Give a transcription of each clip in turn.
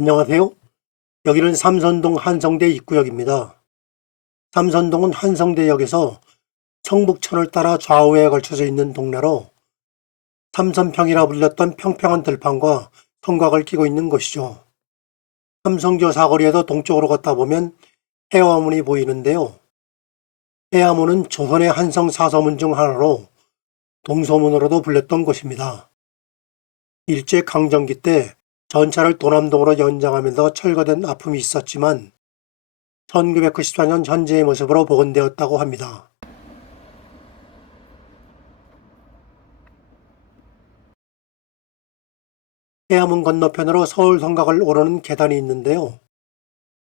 안녕하세요. 여기는 삼선동 한성대 입구역입니다. 삼선동은 한성대역에서 성북천을 따라 좌우에 걸쳐져 있는 동네로 삼선평이라 불렸던 평평한 들판과 성곽을 끼고 있는 곳이죠. 삼성교 사거리에서 동쪽으로 걷다 보면 해화문이 보이는데요. 해화문은 조선의 한성 사서문 중 하나로 동서문으로도 불렸던 곳입니다. 일제강점기 때 전차를 도남동으로 연장하면서 철거된 아픔이 있었지만 1994년 현재의 모습으로 복원되었다고 합니다. 해화문 건너편으로 서울 성곽을 오르는 계단이 있는데요.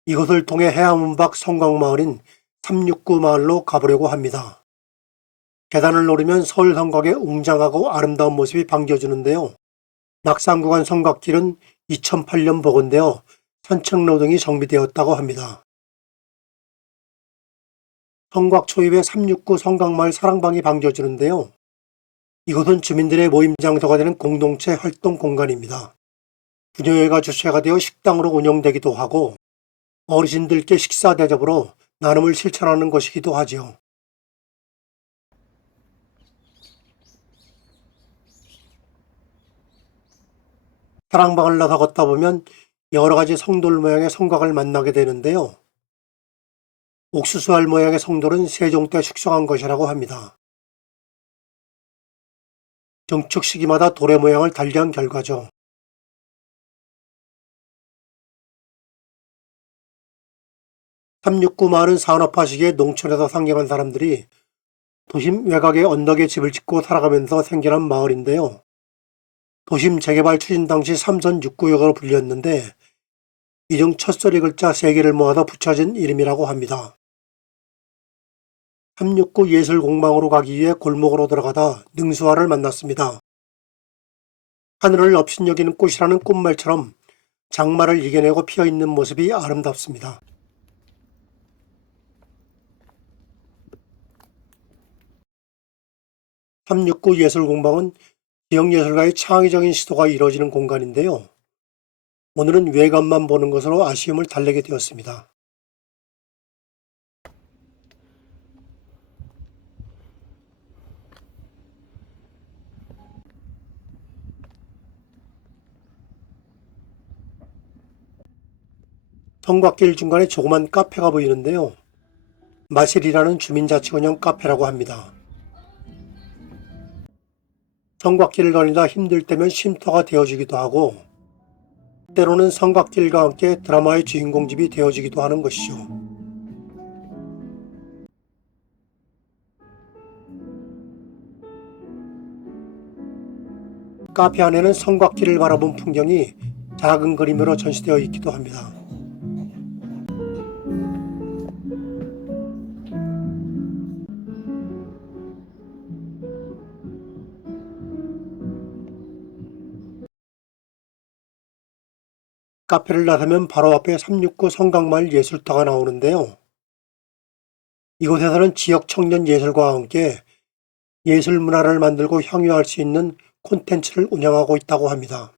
이곳을 통해 해화문 밖 성곽마을인 369 마을로 가보려고 합니다. 계단을 오르면 서울 성곽의 웅장하고 아름다운 모습이 반겨주는데요. 낙산 구간 성곽길은 2008년 복원되어 산책로 등이 정비되었다고 합니다. 성곽 초입에 369 성곽마을 사랑방이 반겨주는데요. 이곳은 주민들의 모임 장소가 되는 공동체 활동 공간입니다. 부녀회가 주최가 되어 식당으로 운영되기도 하고 어르신들께 식사 대접으로 나눔을 실천하는 곳이기도 하지요. 사랑방을 나서 걷다 보면 여러 가지 성돌 모양의 성곽을 만나게 되는데요. 옥수수알 모양의 성돌은 세종 때 숙성한 것이라고 합니다. 정축 시기마다 돌의 모양을 달리한 결과죠. 369 마을은 산업화 시기에 농촌에서 상경한 사람들이 도심 외곽의 언덕에 집을 짓고 살아가면서 생겨난 마을인데요. 도심 재개발 추진 당시 삼선 6구역으로 불렸는데 이 중 첫소리 글자 3개를 모아서 붙여진 이름이라고 합니다. 369 예술공방으로 가기 위해 골목으로 들어가다 능수화를 만났습니다. 하늘을 업신여기는 꽃이라는 꽃말처럼 장마를 이겨내고 피어있는 모습이 아름답습니다. 369 예술공방은 지역예술가의 창의적인 시도가 이루어지는 공간인데요. 오늘은 외관만 보는 것으로 아쉬움을 달래게 되었습니다. 성곽길 중간에 조그만 카페가 보이는데요. 마실이라는 주민자치원형 카페라고 합니다. 성곽길을 다니다 힘들 때면 쉼터가 되어주기도 하고 때로는 성곽길과 함께 드라마의 주인공집이 되어주기도 하는 것이죠. 카페 안에는 성곽길을 바라본 풍경이 작은 그림으로 전시되어 있기도 합니다. 카페를 나서면 바로 앞에 369 성곽마을 예술터가 나오는데요. 이곳에서는 지역 청년 예술가와 함께 예술 문화를 만들고 향유할 수 있는 콘텐츠를 운영하고 있다고 합니다.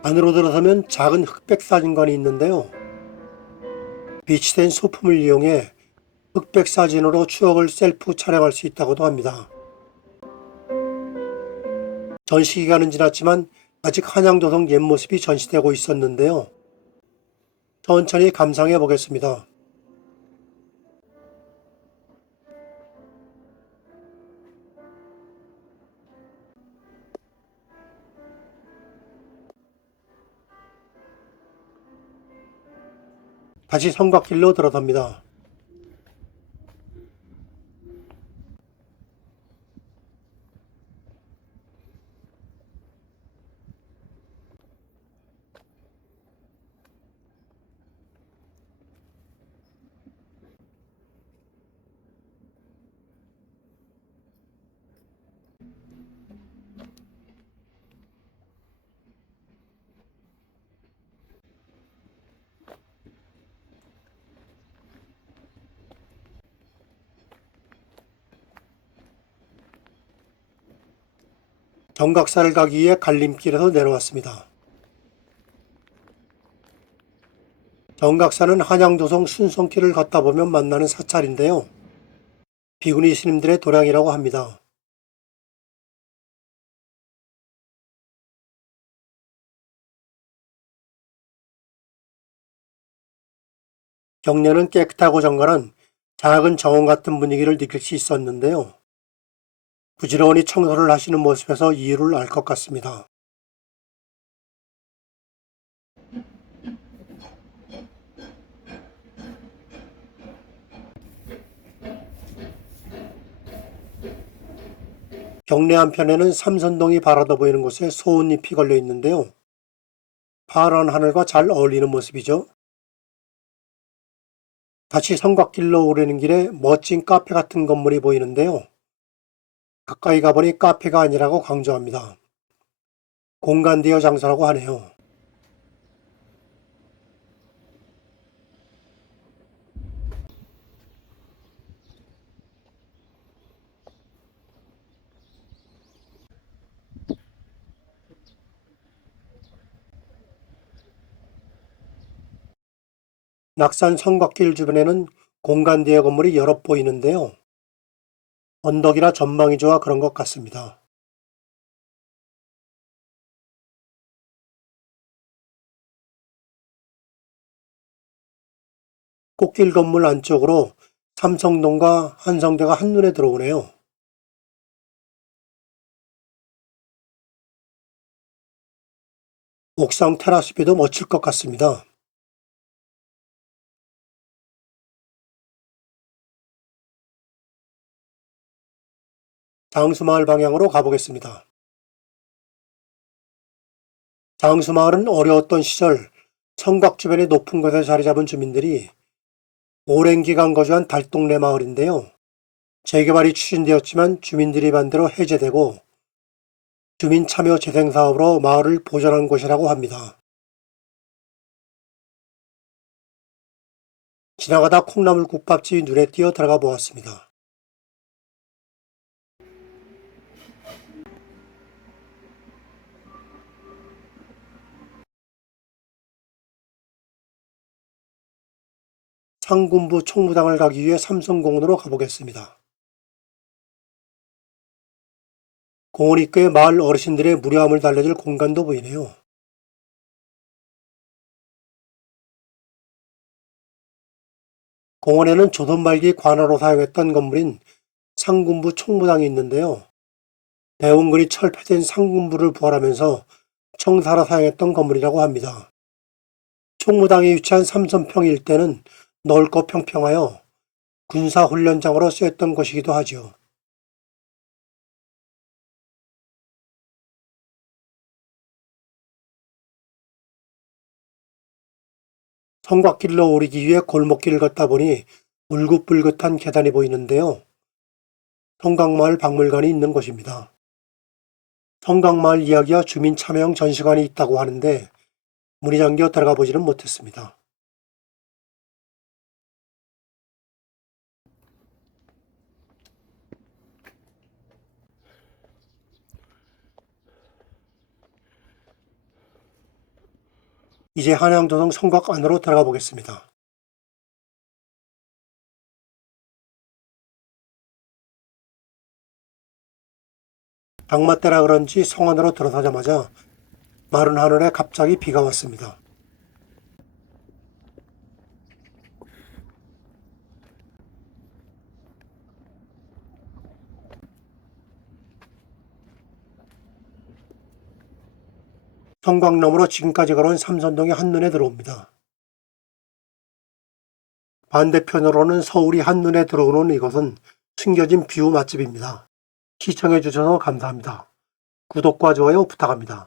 안으로 들어서면 작은 흑백 사진관이 있는데요. 비치된 소품을 이용해 흑백 사진으로 추억을 셀프 촬영할 수 있다고도 합니다. 전시 기간은 지났지만 아직 한양도성 옛 모습이 전시되고 있었는데요. 천천히 감상해 보겠습니다. 다시 성곽길로 들어섭니다. 정각사를 가기 위해 갈림길에서 내려왔습니다. 정각사는 한양도성 순성길을 걷다 보면 만나는 사찰인데요. 비구니 스님들의 도량이라고 합니다. 경내는 깨끗하고 정갈한 작은 정원 같은 분위기를 느낄 수 있었는데요. 부지런히 청소를 하시는 모습에서 이유를 알 것 같습니다. 경내 한편에는 삼선동이 바라다 보이는 곳에 소은잎이 걸려 있는데요. 파란 하늘과 잘 어울리는 모습이죠. 다시 성곽길로 오르는 길에 멋진 카페 같은 건물이 보이는데요. 가까이 가보니 카페가 아니라고 강조합니다. 공간대여 장소라고 하네요. 낙산 성곽길 주변에는 공간대여 건물이 여러 보이는데요. 언덕이라 전망이 좋아 그런 것 같습니다. 꽃길 건물 안쪽으로 삼성동과 한성대가 한눈에 들어오네요. 옥상 테라스비도 멋질 것 같습니다. 장수마을 방향으로 가보겠습니다. 장수마을은 어려웠던 시절 성곽 주변의 높은 곳에 자리 잡은 주민들이 오랜 기간 거주한 달동네 마을인데요. 재개발이 추진되었지만 주민들이 반대로 해제되고 주민참여재생사업으로 마을을 보존한 곳이라고 합니다. 지나가다 콩나물국밥집이 눈에 띄어 들어가 보았습니다. 상군부 총무당을 가기 위해 삼성공원으로 가보겠습니다. 공원 입구에 마을 어르신들의 무료함을 달래줄 공간도 보이네요. 공원에는 조선 말기 관아로 사용했던 건물인 상군부 총무당이 있는데요. 대원군이 철폐된 상군부를 부활하면서 청사로 사용했던 건물이라고 합니다. 총무당이 위치한 삼선평 일대는 넓고 평평하여 군사훈련장으로 쓰였던 곳이기도 하죠. 성곽길로 오르기 위해 골목길을 걷다 보니 울긋불긋한 계단이 보이는데요. 성곽마을 박물관이 있는 곳입니다. 성곽마을 이야기와 주민 참여형 전시관이 있다고 하는데 문이 잠겨 들어가 보지는 못했습니다. 이제 한양도성 성곽 안으로 들어가 보겠습니다. 장마 때라 그런지 성 안으로 들어서자마자 마른 하늘에 갑자기 비가 왔습니다. 성곽 너머로 지금까지 걸어온 삼선동이 한눈에 들어옵니다. 반대편으로는 서울이 한눈에 들어오는 이곳은 숨겨진 뷰 맛집입니다. 시청해주셔서 감사합니다. 구독과 좋아요 부탁합니다.